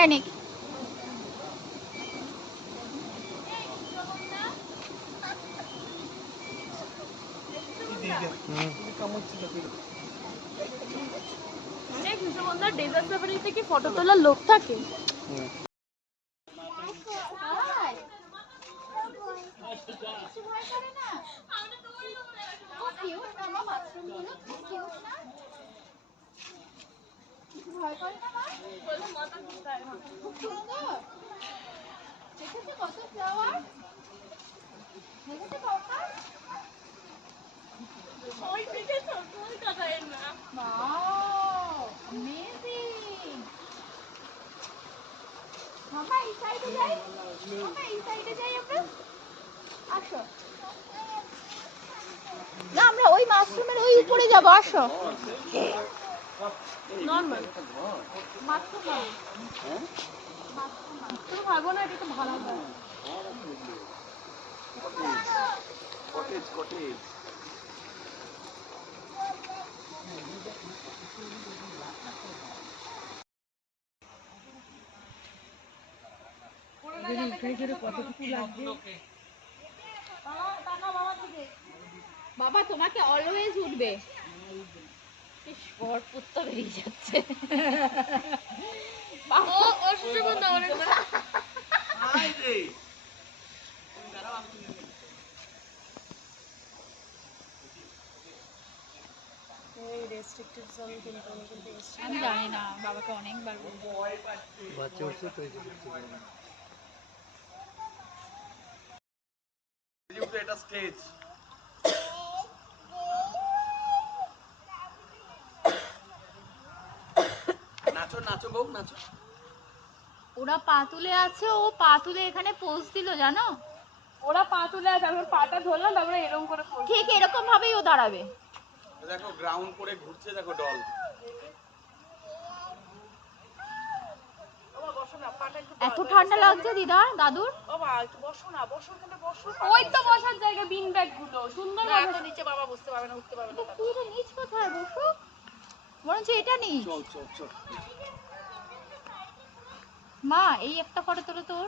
সামনে নিক। ডেজার্ট সাফারিতে কি ফটো তোলার লোক থাকে? না আমরা ওই মাশরুমের ওই উপরে যাবো, আসো। নরমাল মাশরুম মাশরুম খাবো না, এটা তো ভালো হয়। কটেজ কটেজ বাবা তোমাকে অলওয়েজ উঠবে। পুত্র বেরিয়ে যাচ্ছে। আমি জানি না, বাবাকে অনেকবার বলবো। বাচ্চা উঠছে তো এটা স্টেজ। নাচো নাচো বউ নাচো। ওরা পা তুলে আছে, ও পা তুলে এখানে পোজ দিল জানো। ওরা পা তুলে আছে, তারপর পাটা ধরলাম, তারপরে এরকম করে ঠিক এরকম ভাবেই ও দাঁড়াবে। দেখো গ্রাউন্ড করে ঘুরছে, দেখো ডল। এত ঠান্ডা লাগছে দিদা দাদুর। বাবা একটু বসো না, বসো এখানে বসো। ওই তো বসার জায়গা, বিন ব্যাগ গুলো সুন্দর ভাবে। এত নিচে বাবা বসতে পারবে না, উঠতে পারবে না। কি রে নিচ কোথায় বসো? মনে হচ্ছে এটা নিচ। চল চল চল। মা এই একটা ফটো তোলো তোর।